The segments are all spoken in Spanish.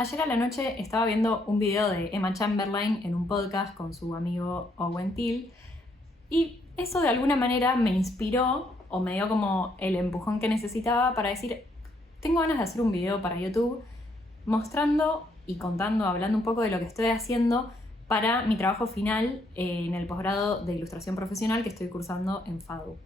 Ayer a la noche estaba viendo un video de Emma Chamberlain en un podcast con su amigo Owen Teale y eso de alguna manera me inspiró o me dio como el empujón que necesitaba para decir, tengo ganas de hacer un video para YouTube mostrando y contando, hablando un poco de lo que estoy haciendo para mi trabajo final en el posgrado de Ilustración Profesional que estoy cursando en FADU.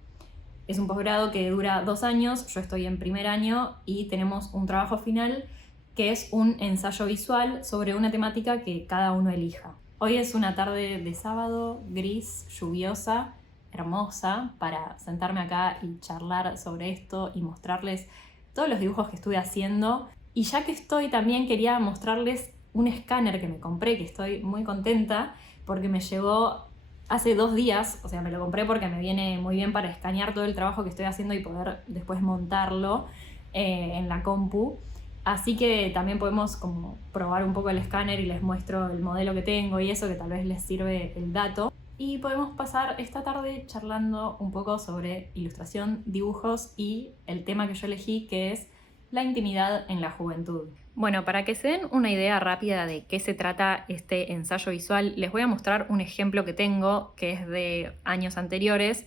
Es un posgrado que dura 2 años, yo estoy en primer año y tenemos un trabajo final que es un ensayo visual sobre una temática que cada uno elija. Hoy es una tarde de sábado, gris, lluviosa, hermosa, para sentarme acá y charlar sobre esto y mostrarles todos los dibujos que estuve haciendo. Y ya que estoy, también quería mostrarles un escáner que me compré, que estoy muy contenta, porque me llegó hace 2 días, o sea, me lo compré porque me viene muy bien para escanear todo el trabajo que estoy haciendo y poder después montarlo en la compu. Así que también podemos como probar un poco el escáner y les muestro el modelo que tengo y eso, que tal vez les sirve el dato. Y podemos pasar esta tarde charlando un poco sobre ilustración, dibujos y el tema que yo elegí, que es la intimidad en la juventud. Bueno, para que se den una idea rápida de qué se trata este ensayo visual, les voy a mostrar un ejemplo que tengo, que es de años anteriores.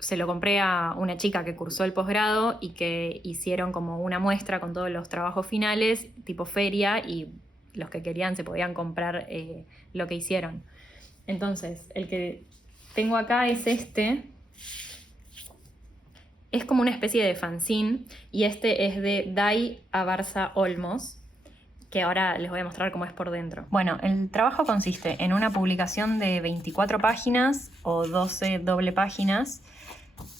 Se lo compré a una chica que cursó el posgrado y que hicieron como una muestra con todos los trabajos finales, tipo feria, y los que querían se podían comprar lo que hicieron. Entonces, el que tengo acá es este. Es como una especie de fanzine y este es de Dai Abarza Olmos, que ahora les voy a mostrar cómo es por dentro. Bueno, el trabajo consiste en una publicación de 24 páginas o 12 doble páginas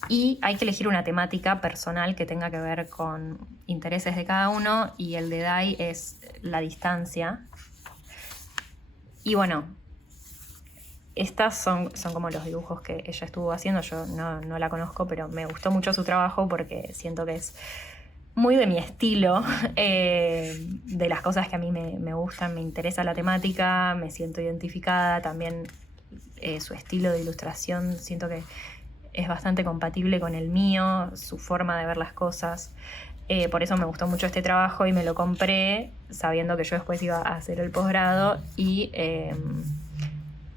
y hay que elegir una temática personal que tenga que ver con intereses de cada uno y el de Dai es la distancia. Y bueno, estas son como los dibujos que ella estuvo haciendo. Yo no la conozco, pero me gustó mucho su trabajo porque siento que es muy de mi estilo, de las cosas que a mí me gustan, me interesa la temática, me siento identificada, también su estilo de ilustración siento que es bastante compatible con el mío, su forma de ver las cosas. Por eso me gustó mucho este trabajo y me lo compré sabiendo que yo después iba a hacer el posgrado y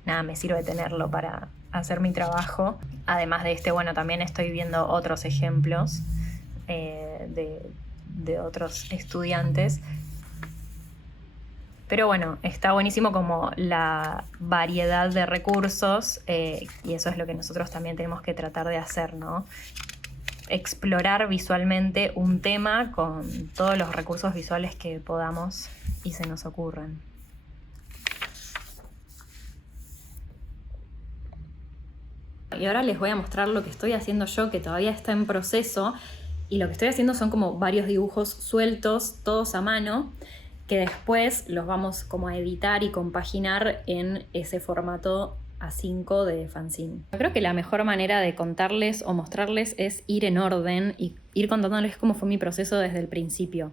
nada, me sirve tenerlo para hacer mi trabajo. Además de este, bueno, también estoy viendo otros ejemplos de otros estudiantes. Pero bueno, está buenísimo como la variedad de recursos y eso es lo que nosotros también tenemos que tratar de hacer, ¿no? Explorar visualmente un tema con todos los recursos visuales que podamos y se nos ocurran. Y ahora les voy a mostrar lo que estoy haciendo yo, que todavía está en proceso. Y lo que estoy haciendo son como varios dibujos sueltos, todos a mano, que después los vamos como a editar y compaginar en ese formato A5 de fanzine. Creo que la mejor manera de contarles o mostrarles es ir en orden y ir contándoles cómo fue mi proceso desde el principio.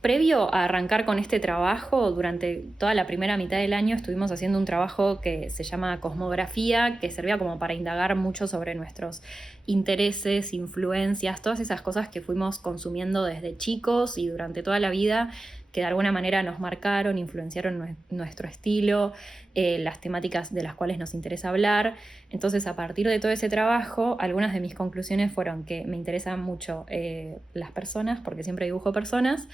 Previo a arrancar con este trabajo, durante toda la primera mitad del año estuvimos haciendo un trabajo que se llama Cosmografía, que servía como para indagar mucho sobre nuestros intereses, influencias, todas esas cosas que fuimos consumiendo desde chicos y durante toda la vida, que de alguna manera nos marcaron, influenciaron nuestro estilo, las temáticas de las cuales nos interesa hablar. Entonces, a partir de todo ese trabajo, algunas de mis conclusiones fueron que me interesan mucho las personas, porque siempre dibujo personas,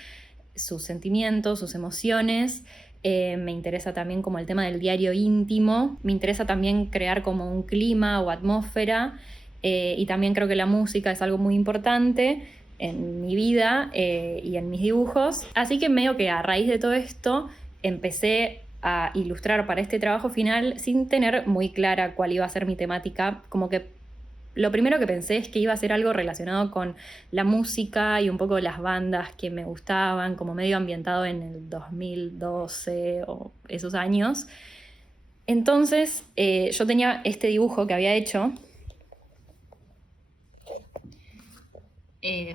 sus sentimientos, sus emociones. Me interesa también como el tema del diario íntimo. Me interesa también crear como un clima o atmósfera. Y también creo que la música es algo muy importante en mi vida y en mis dibujos. Así que medio que a raíz de todo esto empecé a ilustrar para este trabajo final sin tener muy clara cuál iba a ser mi temática. Como que lo primero que pensé es que iba a ser algo relacionado con la música y un poco las bandas que me gustaban, como medio ambientado en el 2012 o esos años. Entonces yo tenía este dibujo que había hecho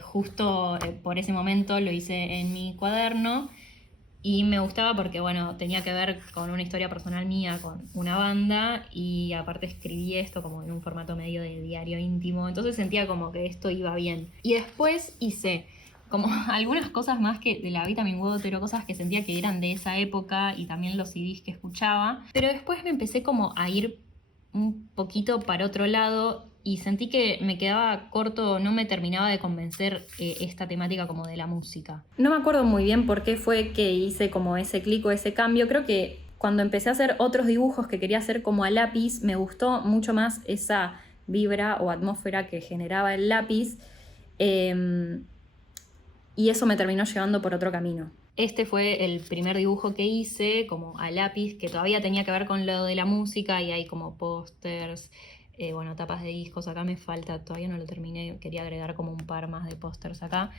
justo por ese momento, lo hice en mi cuaderno y me gustaba porque, bueno, tenía que ver con una historia personal mía, con una banda, y aparte escribí esto como en un formato medio de diario íntimo, entonces sentía como que esto iba bien. Y después hice como algunas cosas más que de la Vitamin Water, cosas que sentía que eran de esa época y también los CDs que escuchaba. Pero después me empecé como a ir un poquito para otro lado y sentí que me quedaba corto, no me terminaba de convencer esta temática como de la música. No me acuerdo muy bien por qué fue que hice como ese clic o ese cambio. Creo que cuando empecé a hacer otros dibujos que quería hacer como a lápiz, me gustó mucho más esa vibra o atmósfera que generaba el lápiz. Y eso me terminó llevando por otro camino. Este fue el primer dibujo que hice, como a lápiz, que todavía tenía que ver con lo de la música y hay como pósters, bueno, tapas de discos. Acá me falta, todavía no lo terminé, quería agregar como un par más de pósters acá.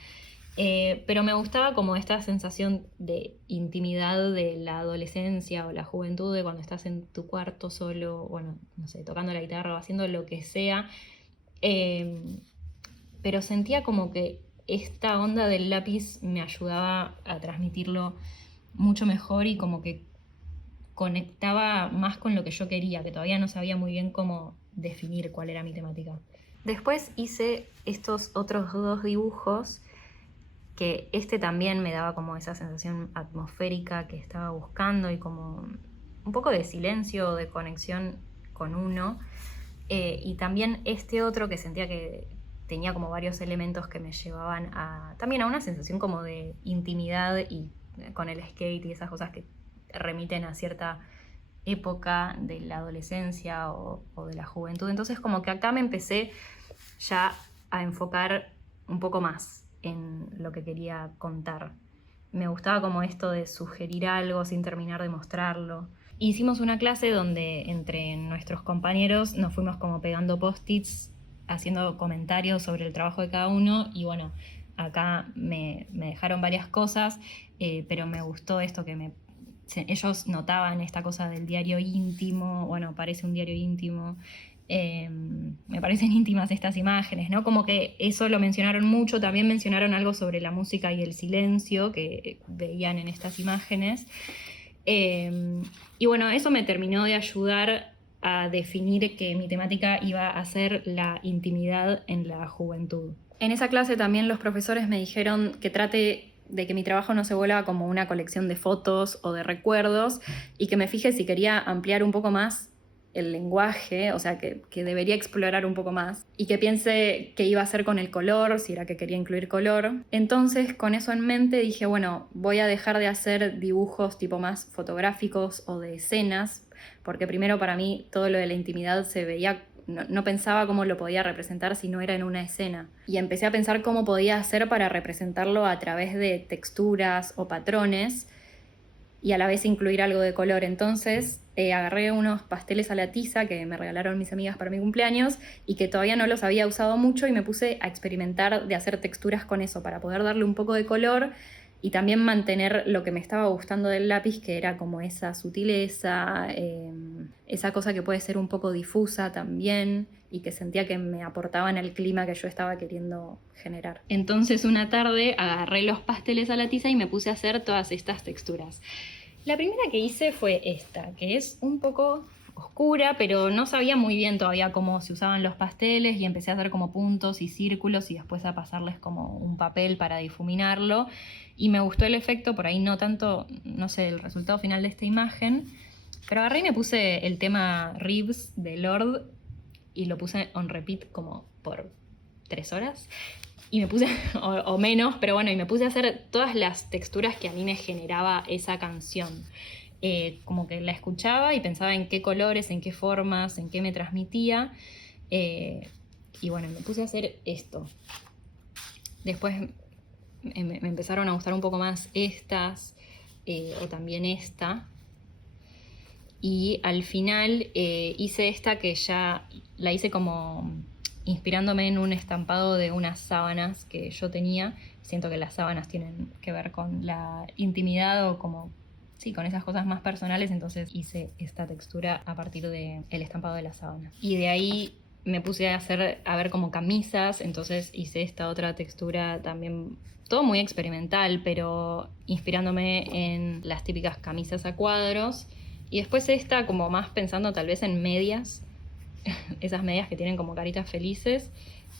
Pero me gustaba como esta sensación de intimidad de la adolescencia o la juventud, de cuando estás en tu cuarto solo, bueno, no sé, tocando la guitarra o haciendo lo que sea. Pero sentía como que esta onda del lápiz me ayudaba a transmitirlo mucho mejor y como que conectaba más con lo que yo quería, que todavía no sabía muy bien cómo definir cuál era mi temática. Después hice estos otros dos dibujos, que este también me daba como esa sensación atmosférica que estaba buscando y como un poco de silencio, de conexión con uno. Y también este otro que sentía que tenía como varios elementos que me llevaban también a una sensación como de intimidad y con el skate y esas cosas que remiten a cierta época de la adolescencia o de la juventud. Entonces como que acá me empecé ya a enfocar un poco más en lo que quería contar. Me gustaba como esto de sugerir algo sin terminar de mostrarlo. Hicimos una clase donde entre nuestros compañeros nos fuimos como pegando post-its, haciendo comentarios sobre el trabajo de cada uno y bueno, acá me dejaron varias cosas, pero me gustó esto que ellos notaban esta cosa del diario íntimo, bueno, parece un diario íntimo. Me parecen íntimas estas imágenes, ¿no? Como que eso lo mencionaron mucho, también mencionaron algo sobre la música y el silencio que veían en estas imágenes. Y bueno, eso me terminó de ayudar a definir que mi temática iba a ser la intimidad en la juventud. En esa clase también los profesores me dijeron que trate de que mi trabajo no se vuelva como una colección de fotos o de recuerdos y que me fije si quería ampliar un poco más el lenguaje, o sea, que debería explorar un poco más y que piense qué iba a hacer con el color, si era que quería incluir color. Entonces, con eso en mente dije, bueno, voy a dejar de hacer dibujos tipo más fotográficos o de escenas, porque primero para mí todo lo de la intimidad se veía, no pensaba cómo lo podía representar si no era en una escena. Y empecé a pensar cómo podía hacer para representarlo a través de texturas o patrones y a la vez incluir algo de color. Entonces agarré unos pasteles a la tiza que me regalaron mis amigas para mi cumpleaños y que todavía no los había usado mucho y me puse a experimentar de hacer texturas con eso para poder darle un poco de color y también mantener lo que me estaba gustando del lápiz, que era como esa sutileza, esa cosa que puede ser un poco difusa también y que sentía que me aportaban el clima que yo estaba queriendo generar. Entonces una tarde agarré los pasteles a la tiza y me puse a hacer todas estas texturas. La primera que hice fue esta, que es un poco oscura, pero no sabía muy bien todavía cómo se usaban los pasteles y empecé a hacer como puntos y círculos y después a pasarles como un papel para difuminarlo y me gustó el efecto, por ahí no tanto, no sé, el resultado final de esta imagen, pero agarré y me puse el tema Ribs de Lorde y lo puse on repeat como por 3 horas y me puse, o menos, pero bueno, y me puse a hacer todas las texturas que a mí me generaba esa canción. Como que la escuchaba y pensaba en qué colores, en qué formas, en qué me transmitía. Y bueno, me puse a hacer esto. Después me empezaron a gustar un poco más estas, o también esta. Y al final hice esta que ya la hice como inspirándome en un estampado de unas sábanas que yo tenía. Siento que las sábanas tienen que ver con la intimidad o como, sí, con esas cosas más personales, entonces hice esta textura a partir del estampado de las sábanas. Y de ahí me puse a ver como camisas, entonces hice esta otra textura también, todo muy experimental, pero inspirándome en las típicas camisas a cuadros. Y después esta como más pensando tal vez en medias, esas medias que tienen como caritas felices.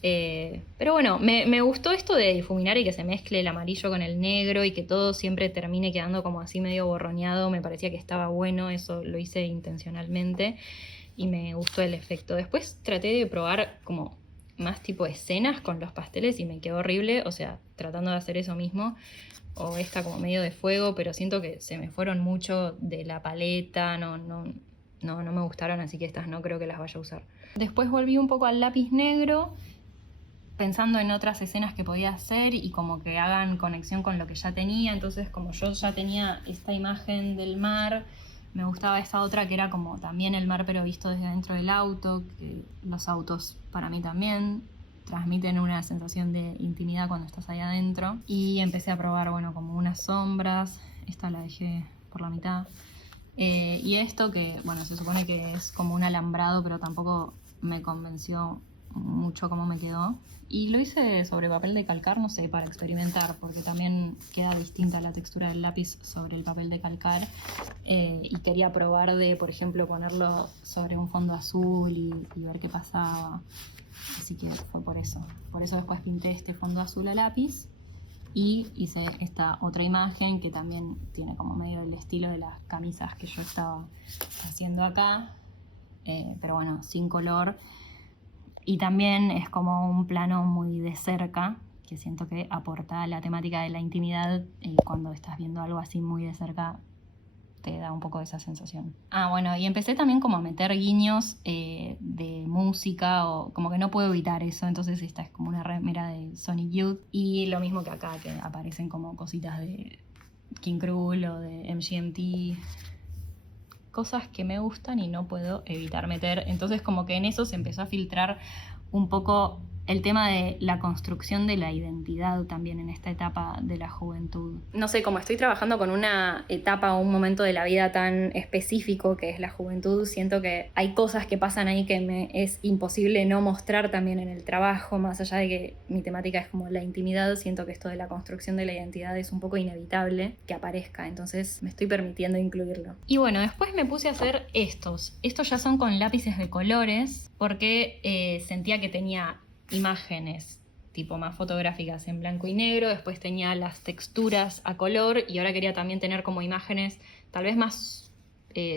Pero bueno, me gustó esto de difuminar y que se mezcle el amarillo con el negro y que todo siempre termine quedando como así medio borroneado. Me parecía que estaba bueno, eso lo hice intencionalmente y me gustó el efecto. Después traté de probar como más tipo escenas con los pasteles y me quedó horrible, o sea, tratando de hacer eso mismo. O esta como medio de fuego, pero siento que se me fueron mucho de la paleta, no me gustaron, así que estas no creo que las vaya a usar. Después volví un poco al lápiz negro, pensando en otras escenas que podía hacer y como que hagan conexión con lo que ya tenía. Entonces, como yo ya tenía esta imagen del mar, me gustaba esta otra que era como también el mar pero visto desde dentro del auto, que los autos para mí también transmiten una sensación de intimidad cuando estás ahí adentro. Y empecé a probar, bueno, como unas sombras, esta la dejé por la mitad. Y esto que, bueno, se supone que es como un alambrado, pero tampoco me convenció mucho cómo me quedó. Y lo hice sobre papel de calcar, no sé, para experimentar, porque también queda distinta la textura del lápiz sobre el papel de calcar. Y quería probar de, por ejemplo, ponerlo sobre un fondo azul y ver qué pasaba. Así que fue por eso. Por eso después pinté este fondo azul a lápiz. Y hice esta otra imagen que también tiene como medio el estilo de las camisas que yo estaba haciendo acá, pero bueno, sin color. Y también es como un plano muy de cerca, que siento que aporta la temática de la intimidad. Cuando estás viendo algo así muy de cerca, te da un poco esa sensación. Bueno, y empecé también como a meter guiños de música, o como que no puedo evitar eso, entonces esta es como una remera de Sonic Youth, y lo mismo que acá, que aparecen como cositas de King Krul o de MGMT, cosas que me gustan y no puedo evitar meter. Entonces como que en eso se empezó a filtrar un poco el tema de la construcción de la identidad también en esta etapa de la juventud. No sé, como estoy trabajando con una etapa o un momento de la vida tan específico que es la juventud, siento que hay cosas que pasan ahí que me es imposible no mostrar también en el trabajo, más allá de que mi temática es como la intimidad. Siento que esto de la construcción de la identidad es un poco inevitable que aparezca, entonces me estoy permitiendo incluirlo. Y bueno, después me puse a hacer estos. Estos ya son con lápices de colores porque sentía que tenía imágenes tipo más fotográficas en blanco y negro, después tenía las texturas a color y ahora quería también tener como imágenes tal vez más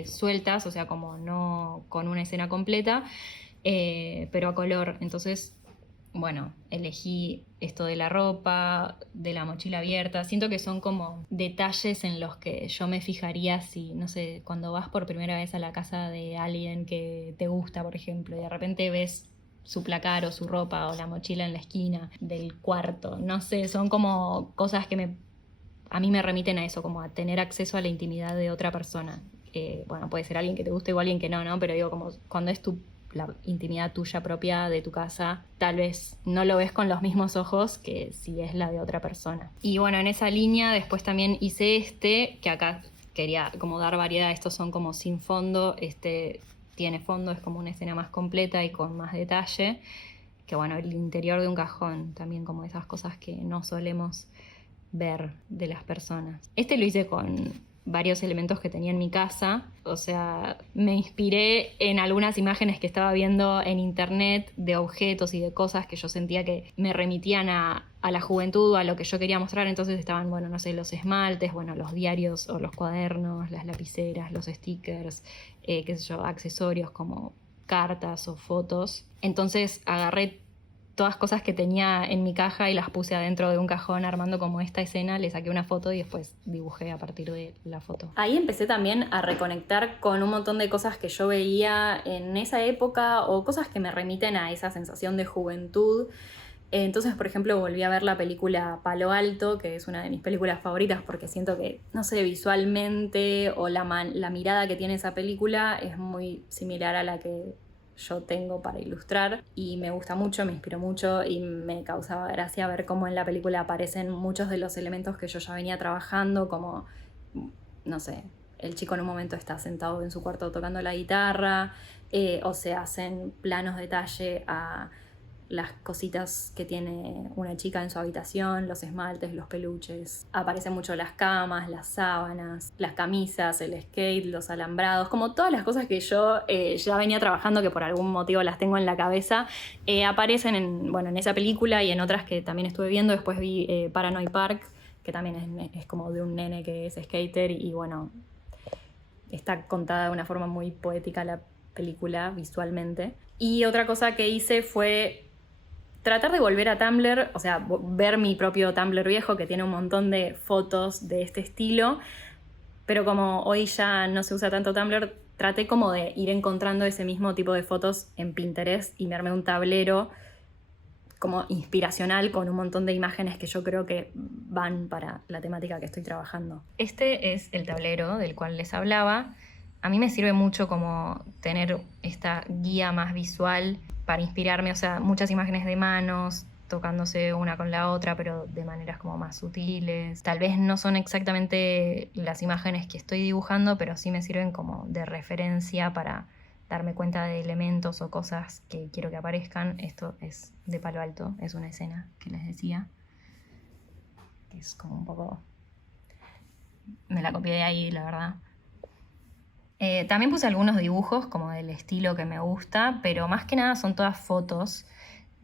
sueltas, o sea, como no con una escena completa, pero a color. Entonces, bueno, elegí esto de la ropa, de la mochila abierta. Siento que son como detalles en los que yo me fijaría si, no sé, cuando vas por primera vez a la casa de alguien que te gusta, por ejemplo, y de repente ves su placar o su ropa o la mochila en la esquina del cuarto. No sé, son como cosas que a mí me remiten a eso, como a tener acceso a la intimidad de otra persona. Bueno, puede ser alguien que te guste o alguien que no, ¿no? Pero digo, como cuando es la intimidad tuya propia de tu casa, tal vez no lo ves con los mismos ojos que si es la de otra persona. Y bueno, en esa línea después también hice que acá quería como dar variedad. Estos son como sin fondo, tiene fondo, es como una escena más completa y con más detalle. Que bueno, el interior de un cajón, también como esas cosas que no solemos ver de las personas. Lo hice con varios elementos que tenía en mi casa, o sea, me inspiré en algunas imágenes que estaba viendo en internet de objetos y de cosas que yo sentía que me remitían a la juventud, a lo que yo quería mostrar. Entonces estaban, bueno, no sé, los esmaltes, bueno, los diarios o los cuadernos, las lapiceras, los stickers, qué sé yo, accesorios como cartas o fotos. Entonces agarré todas cosas que tenía en mi caja y las puse adentro de un cajón armando como esta escena, le saqué una foto y después dibujé a partir de la foto. Ahí empecé también a reconectar con un montón de cosas que yo veía en esa época o cosas que me remiten a esa sensación de juventud. Entonces, por ejemplo, volví a ver la película Palo Alto, que es una de mis películas favoritas porque siento que, no sé, visualmente o la mirada que tiene esa película es muy similar a la que yo tengo para ilustrar y me gusta mucho, me inspiró mucho y me causaba gracia ver cómo en la película aparecen muchos de los elementos que yo ya venía trabajando, como, no sé, el chico en un momento está sentado en su cuarto tocando la guitarra, o se hacen planos detalle a las cositas que tiene una chica en su habitación, los esmaltes, los peluches. Aparecen mucho las camas, las sábanas, las camisas, el skate, los alambrados, como todas las cosas que yo ya venía trabajando, que por algún motivo las tengo en la cabeza, aparecen en esa película y en otras que también estuve viendo. Después vi Paranoid Park, que también es como de un nene que es skater y bueno, está contada de una forma muy poética la película visualmente. Y otra cosa que hice fue tratar de volver a Tumblr, o sea, ver mi propio Tumblr viejo que tiene un montón de fotos de este estilo, pero como hoy ya no se usa tanto Tumblr, traté como de ir encontrando ese mismo tipo de fotos en Pinterest y me armé un tablero como inspiracional con un montón de imágenes que yo creo que van para la temática que estoy trabajando. Este es el tablero del cual les hablaba. A mí me sirve mucho como tener esta guía más visual para inspirarme, o sea, muchas imágenes de manos tocándose una con la otra, pero de maneras como más sutiles. Tal vez no son exactamente las imágenes que estoy dibujando, pero sí me sirven como de referencia para darme cuenta de elementos o cosas que quiero que aparezcan. Esto es de Palo Alto, es una escena que les decía, que es como un poco... me la copié de ahí, la verdad. También puse algunos dibujos como del estilo que me gusta, pero más que nada son todas fotos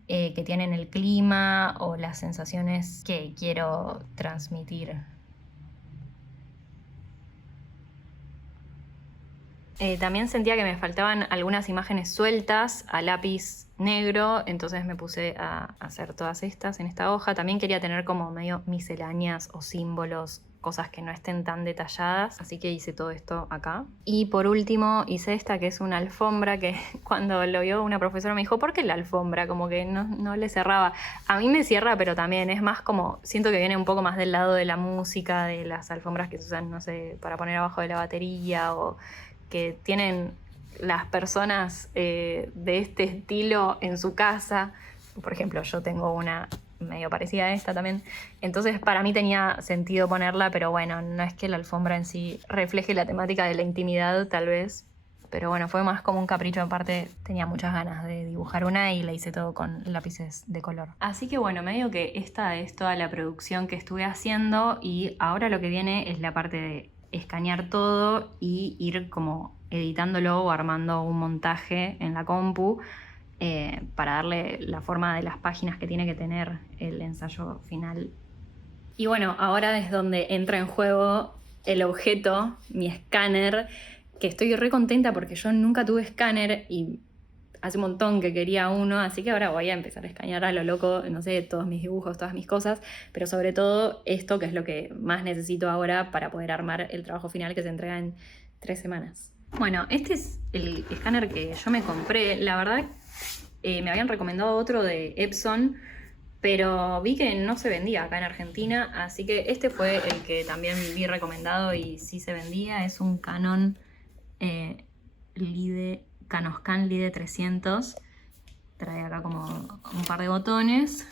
que tienen el clima o las sensaciones que quiero transmitir. También sentía que me faltaban algunas imágenes sueltas a lápiz negro, entonces me puse a hacer todas estas en esta hoja. También quería tener como medio misceláneas o símbolos, cosas que no estén tan detalladas, así que hice todo esto acá. Y por último hice esta, que es una alfombra, que cuando lo vio una profesora me dijo, ¿por qué la alfombra? Como que no le cerraba. A mí me cierra, pero también es más como, siento que viene un poco más del lado de la música, de las alfombras que se usan, no sé, para poner abajo de la batería o que tienen las personas de este estilo en su casa. Por ejemplo, yo tengo una medio parecida a esta también. Entonces para mí tenía sentido ponerla, pero bueno, no es que la alfombra en sí refleje la temática de la intimidad, tal vez. Pero bueno, fue más como un capricho. Aparte, tenía muchas ganas de dibujar una y la hice todo con lápices de color. Así que bueno, medio que esta es toda la producción que estuve haciendo y ahora lo que viene es la parte de escanear todo y ir como editándolo o armando un montaje en la compu para darle la forma de las páginas que tiene que tener el ensayo final. Y bueno, ahora es donde entra en juego el objeto, mi escáner, que estoy re contenta porque yo nunca tuve escáner y hace un montón que quería uno, así que ahora voy a empezar a escanear a lo loco, no sé, todos mis dibujos, todas mis cosas, pero sobre todo esto, que es lo que más necesito ahora para poder armar el trabajo final que se entrega en 3 semanas. Bueno, este es el escáner que yo me compré. La verdad, me habían recomendado otro de Epson, pero vi que no se vendía acá en Argentina, así que este fue el que también vi recomendado y sí se vendía. Es un Canon Canoscan Lide 300. Trae acá como un par de botones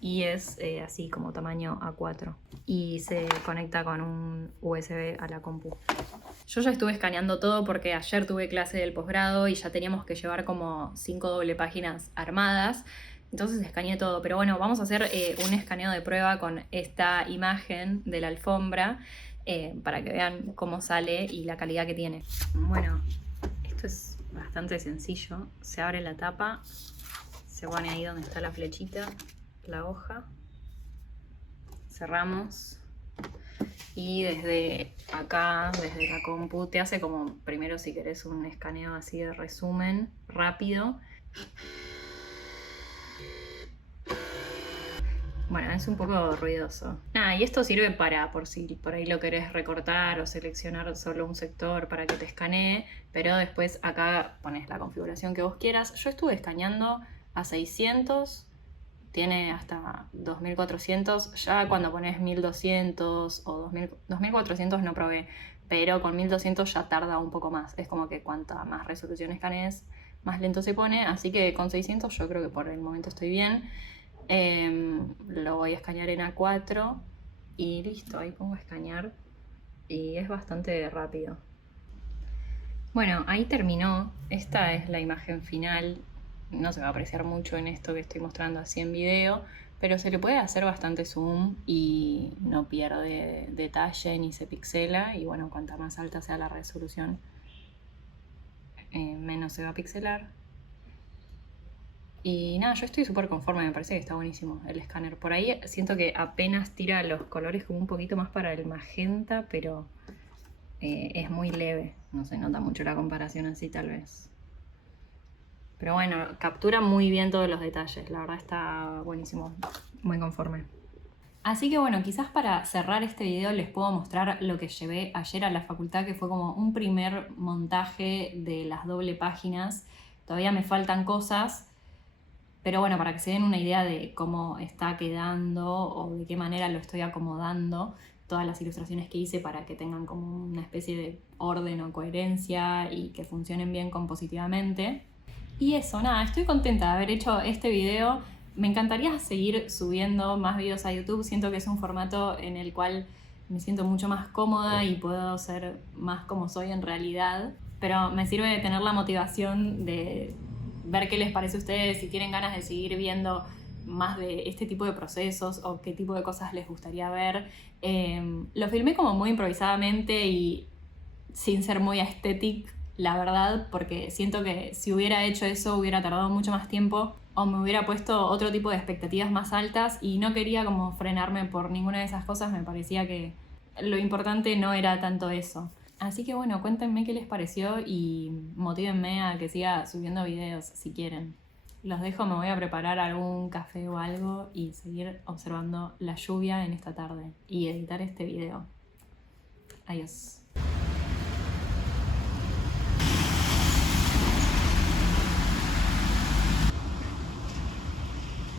y es así como tamaño A4 y se conecta con un USB a la compu. Yo ya estuve escaneando todo porque ayer tuve clase del posgrado y ya teníamos que llevar como 5 doble páginas armadas, entonces escaneé todo. Pero bueno, vamos a hacer un escaneo de prueba con esta imagen de la alfombra para que vean cómo sale y la calidad que tiene. Bueno, esto es bastante sencillo. Se abre la tapa, se pone ahí donde está la flechita, la hoja, cerramos y desde acá, desde la compu, te hace como primero, si querés, un escaneo así de resumen rápido. Bueno, es un poco ruidoso. Nada, y esto sirve para, por si por ahí lo querés recortar o seleccionar solo un sector para que te escanee, pero después acá pones la configuración que vos quieras. Yo estuve escaneando a 600, tiene hasta 2400, ya cuando pones 1200 o 2400 no probé, pero con 1200 ya tarda un poco más. Es como que cuanta más resolución escanees, más lento se pone, así que con 600 yo creo que por el momento estoy bien. Lo voy a escanear en A4 y listo, ahí pongo a escanear y es bastante rápido. Bueno, ahí terminó. Esta es la imagen final. no se va a apreciar mucho en esto que estoy mostrando así en video, pero se le puede hacer bastante zoom y no pierde detalle ni se pixela. Y bueno, cuanta más alta sea la resolución, menos se va a pixelar. Y nada, yo estoy súper conforme, me parece que está buenísimo el escáner. Por ahí siento que apenas tira los colores como un poquito más para el magenta, pero es muy leve, no se nota mucho la comparación así tal vez. Pero bueno, captura muy bien todos los detalles, la verdad está buenísimo, muy conforme. Así que bueno, quizás para cerrar este video les puedo mostrar lo que llevé ayer a la facultad, que fue como un primer montaje de las doble páginas. Todavía me faltan cosas, pero bueno, para que se den una idea de cómo está quedando o de qué manera lo estoy acomodando, todas las ilustraciones que hice para que tengan como una especie de orden o coherencia y que funcionen bien compositivamente. Y eso, nada, estoy contenta de haber hecho este video. Me encantaría seguir subiendo más videos a YouTube. Siento que es un formato en el cual me siento mucho más cómoda y puedo ser más como soy en realidad. Pero me sirve de tener la motivación de ver qué les parece a ustedes, si tienen ganas de seguir viendo más de este tipo de procesos o qué tipo de cosas les gustaría ver. Lo filmé como muy improvisadamente y sin ser muy aesthetic, la verdad, porque siento que si hubiera hecho eso hubiera tardado mucho más tiempo o me hubiera puesto otro tipo de expectativas más altas y no quería como frenarme por ninguna de esas cosas. Me parecía que lo importante no era tanto eso. Así que bueno, cuéntenme qué les pareció y motívenme a que siga subiendo videos si quieren. Los dejo, me voy a preparar algún café o algo y seguir observando la lluvia en esta tarde y editar este video. Adiós.